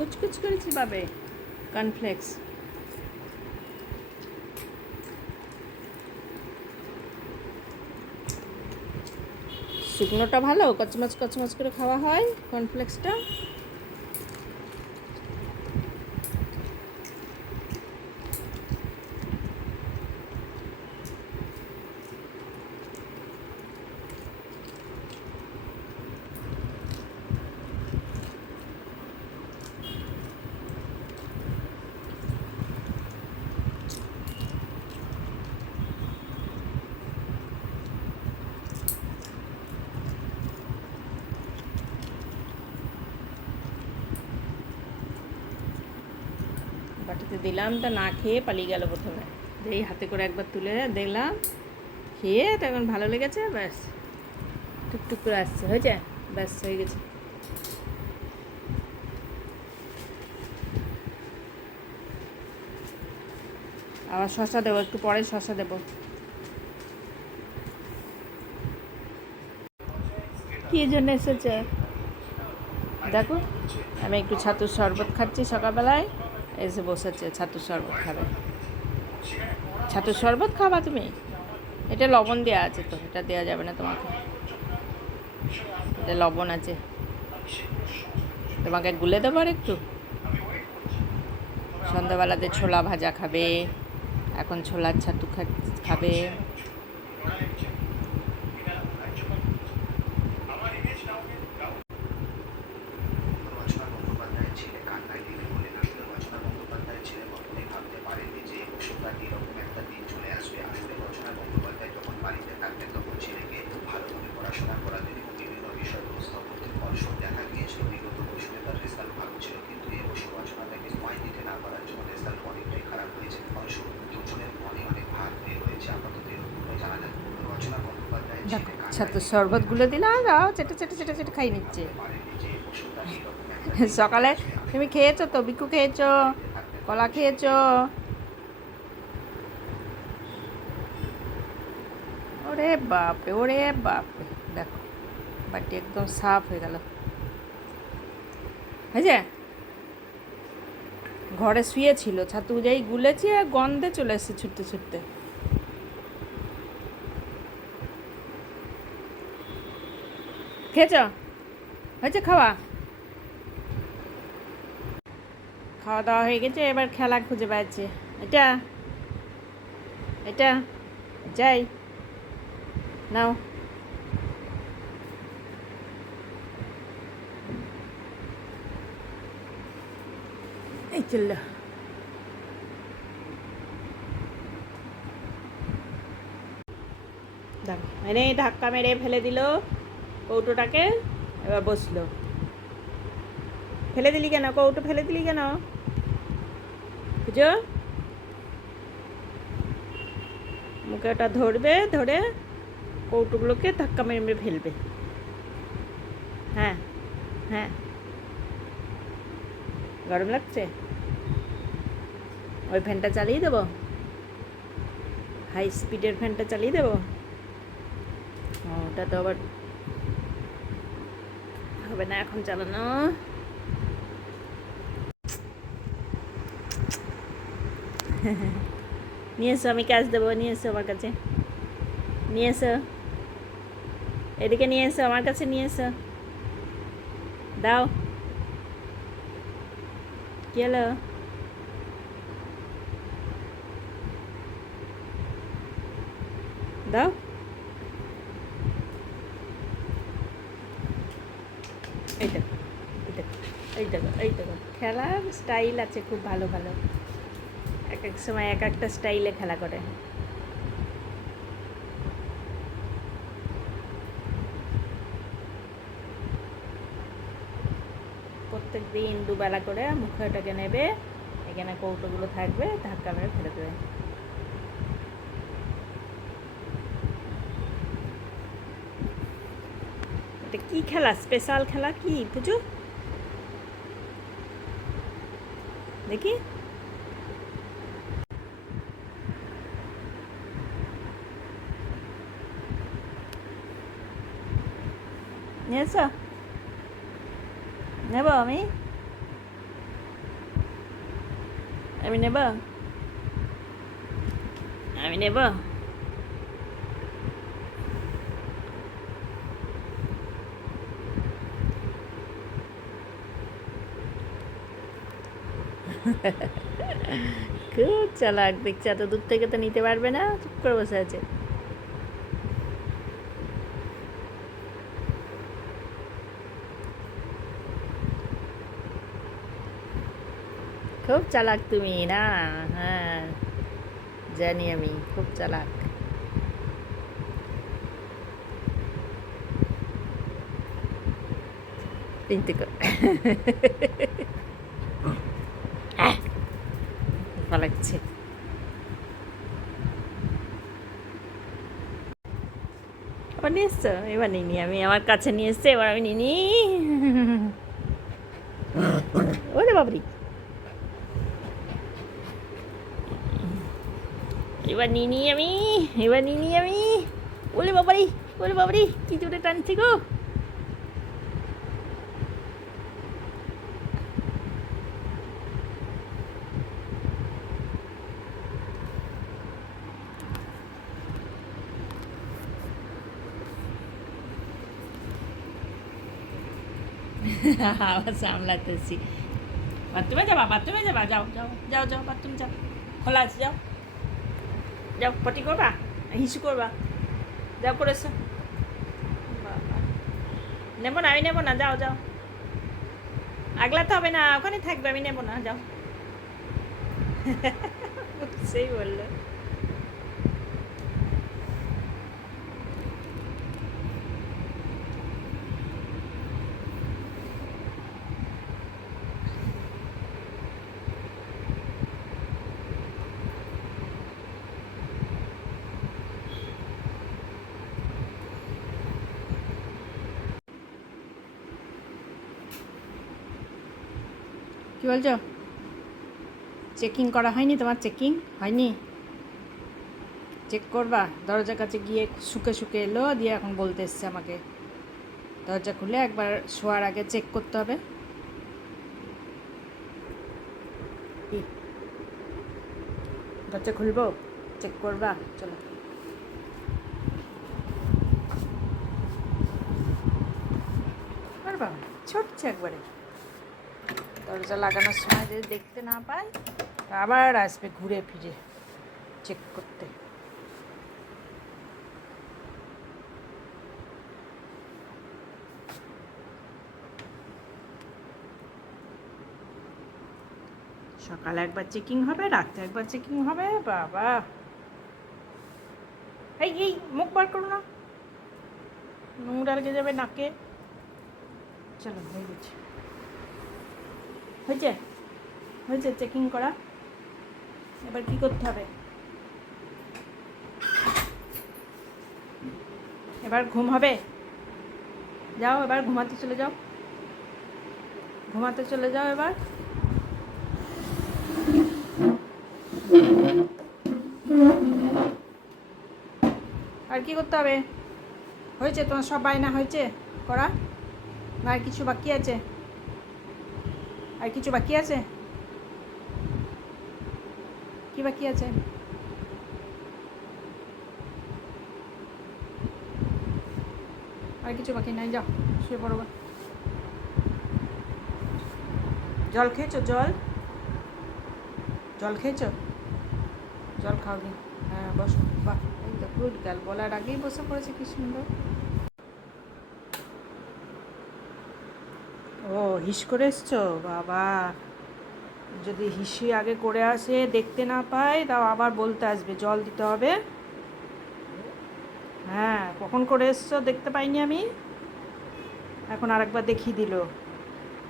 কুচকুচ করেছি পাবে কর্নফ্লেক্স শুকনোটা ভালো কচমাচ কচমাচ করে খাওয়া হয় কর্নফ্লেক্সটা বাটিতে দিলাম, তা না খেয়ে পালিয়ে গেল প্রথমে। এই হাতে করে একবার তুলে দেখলাম, খেয়ে তখন ভালো লেগেছে, ব্যাস। টুকটুক করে আসছে, হয়েছে? ব্যাস, হয়ে গেছে। আবার শশা দেবো, একটু পরে শশা দেবো। কি জন্য এসেছে? দেখো, আমি একটু ছাতুর শরবত খাচ্ছি সকালবেলায়। এসে বসেছে ছাতুর শরবত খাবে। ছাতুর শরবত খাবা তুমি? এটা লবণ দেওয়া আছে তো, এটা দেওয়া যাবে না তোমাকে। এটা লবণ আছে। তোমাকে গুলে দেবো আর একটু? সন্ধ্যাবেলাতে ছোলা ভাজা খাবে, এখন ছোলার ছাতু খাবে। ছেলে কান্নায় ছাতুর শরবত গুলে দিলাম যাও চেটে চেটে চেটে চেটে খাই নিচ্ছে। সকালে তুমি খেয়েছো তো, বিকু খেয়েছো, কলা খেয়েছো? ওরে বাপরে ওরে বাপরে। দেখো, বাটি একদম সাফ হয়ে গেল। হয়েছে ঘরে শুয়েছিল ছাতু যাই গুলেছি আর গন্ধে চলে এসেছে ছুটতে ছুটতে। খেয়েছ? হয়েছে খাওয়া? খাওয়া দাওয়া হয়ে গেছে এবার খেলা খুঁজে পাচ্ছে এটা এটা যাই। নাও। এই চলল দেখো এনে ধাক্কা মেরে ফেলে দিল। কৌটোটাকে এবার বসল। ফেলে দিলি কেন? কৌটো ফেলে দিলি কেন? বুঝো? মুখে ওটা ধরবে, ধরে কৌটোগুলোকে ধাক্কা মেরে মেরে ফেলবে। হ্যাঁ হ্যাঁ। গরম লাগছে? ওই ফ্যানটা চালিয়ে দেবো? হাই স্পিডের ফ্যানটা চালিয়ে দেবো? ওটা তো আবার হবে না এখন নিয়ে এসো আমি কাজ দেবো নিয়ে এসো আমার কাছে। নিয়ে এসো এদিকে নিয়ে এসো আমার কাছে নিয়ে এসো দাও। কি হলো দাও এই দেখো এই দেখো এই দেখো এই দেখো। খেলার স্টাইল আছে খুব ভালো ভালো। এক এক সময় এক একটা স্টাইলে খেলা করে। প্রত্যেক দিন দুবেলা করে মুখে ওটাকে নেবে, এখানে কৌটোগুলো থাকবে, ধাক্কা মেরে ফেলে দেবে। এটা কি খেলা স্পেশাল খেলা কি পুজো দেখি নিয়ে এসো নেব আমি আমি নেব আমি নেব খুব চালাক, দেখছি এত দূর থেকে তো নিতে পারবে না, চুপ করে বসে আছে। খুব চালাক তুমি, না? হ্যাঁ জানি আমি, খুব চালাক। তিনটে করে আহ! নিয়ে এসছো? এবার নিনি আমি, আমার কাছে নিয়ে এসছে, এবার আমি নিনি ওরে বাবরি। এবার নিনি আমি, এবার নিনি আমি। ওলে বাবারি ওলে বাবারি, কি জোরে টানছি গো। আবার সামলাতেছি বাথরুমে যাবা বাথরুমে যাবা, যাও যাও যাও যাও, বাথরুম যাও। খোলা আছে, যাও। যাও, পটি করবা? হিসু করবা? যাও করেছ। নেব না, আমি নেব না, যাও যাও। আগলাতে হবে না, ওখানে থাকবে, আমি নেব না, যাও। সেই বলল। কি বলছো? চেকিং করা হয়নি তোমার? চেকিং হয়নি? চেক করবা? দরজার কাছে গিয়ে শুকে শুকে এলো, দিয়ে এখন বলতে এসছে আমাকে। দরজা খুলে একবার শোয়ার আগে চেক করতে হবে। দরজা খুলবো? চেক করবা? চলো। পারবা ছুটছে একবারে। দরজা লাগানোর সময় যদি দেখতে না পায় আবার আসবে ঘুরে ফিরে চেক করতে। সকালে একবার চেকিং হবে, রাত্রে একবার চেকিং হবে, বাবা। এই এই, মুখ বার করো না। নোংরা লেগে যাবে নাকে। চলো হয়ে গেছে হয়েছে? হয়েছে চেকিং করা। এবার কি করতে হবে? এবার ঘুম হবে? যাও এবার, ঘুমাতে চলে যাও। ঘুমাতে চলে যাও এবার। আর কি করতে হবে? হয়েছে তোমার সব বায়না হয়েছে? করা? আর কিছু বাকি আছে? আর কিছু বাকি আছে? কি বাকি আছে? আর কিছু বাকি নাই, যাও, শুয়ে পড়ো। জল খেয়েছো? জল? জল খেয়েছো? জল খাও নি হ্যাঁ বসো। বাহ গুড গার্ল। বলার আগেই বসে পড়েছে, কি সুন্দর। ও, হিস করে এসছো? বাবা। যদি হিসি আগে করে আসে, দেখতে না পায়, তাও আবার বলতে আসবে, জল দিতে হবে। হ্যাঁ কখন করে এসছো দেখতে পাইনি আমি। এখন আরেকবার দেখিয়ে দিল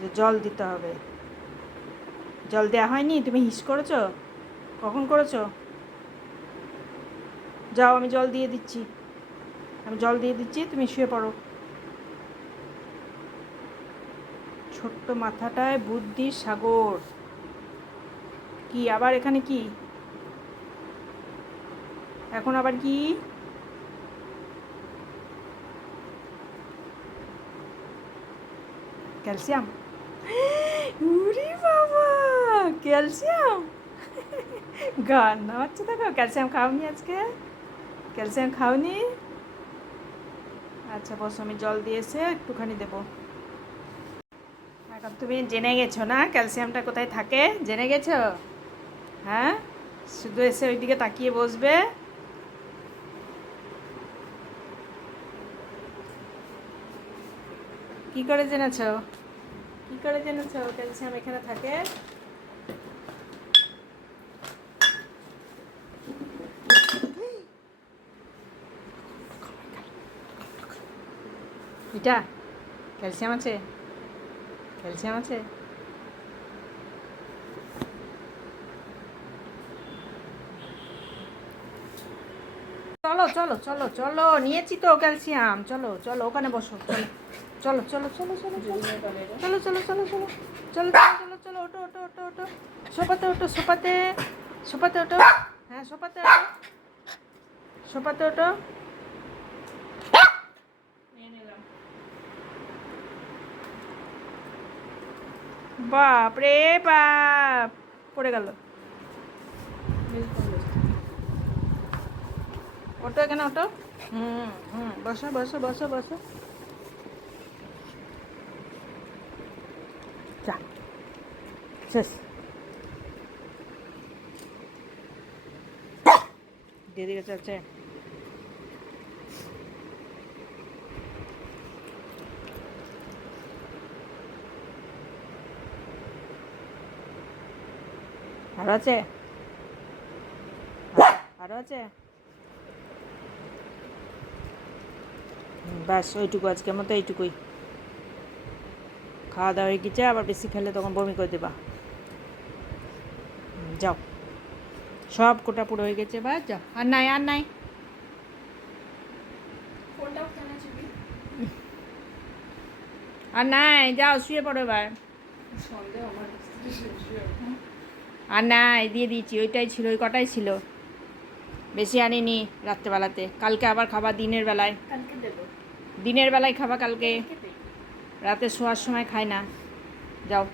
যে জল দিতে হবে। জল দেওয়া হয়নি? তুমি হিস করেছ? কখন করেছ? যাও, আমি জল দিয়ে দিচ্ছি। আমি জল দিয়ে দিচ্ছি, তুমি শুয়ে পড়ো। ছোট্ট মাথাটায় বুদ্ধির সাগর। কি, আবার এখানে কি? এখন আবার কি? ক্যালসিয়াম? উরি বাবা, ক্যালসিয়াম? গান নামাচ্ছে দেখো, ক্যালসিয়াম খাওনি আজকে? ক্যালসিয়াম খাওনি? আচ্ছা বস, আমি জল দিয়েছে, একটুখানি দেবো। এখন তুমি জেনে গেছো না ক্যালসিয়ামটা কোথায় থাকে? জেনে গেছো? হ্যাঁ? শুধু এসে ওইদিকে তাকিয়ে বসবে? কি করে জেনেছো? কি করে জেনেছো ক্যালসিয়াম এখানে থাকে? এটা ক্যালসিয়াম আছে? ক্যালসিয়াম আছে চলো চলো চলো চলো নিয়েছি তো ক্যালসিয়াম চলো চলো ওখানে বসো চলো চলো চলো চলো চলো চলো চলো চলো চলো চলো চলো চলো ওটো ওটো ওটো ওটো সোপাতে ওটো সোপাতে সোপাতে ওটো হ্যাঁ সোপাতে ওটো সোপাতে ওটো বাপ রে বাপ। পড়ে গেল। ওটো এখানে ওটো হুম হুম, বসো বসো বসো বসো। যা, শেষ। দিয়ে দিকে আরও আছে? আরও আছে? ব্যাস ওইটুকু আজকের মতো এইটুকুই। খাওয়া দাওয়া হয়ে গেছে আবার বেশি খেলে তখন বমি করে দেবা। যাও। সব কোটা পুরো হয়ে গেছে বা যাও। আর নাই আর নাই। আর নাই যাও শুয়ে পড়ো এবার। আর না দিয়ে দিয়েছি ওইটাই ছিল ওই কটাই ছিল। বেশি আনিনি রাত্রেবেলাতে কালকে আবার খাবার দিনের বেলায়। দিনের বেলায় খাবা কালকে। রাতে শোয়ার সময় খাই না। যাও।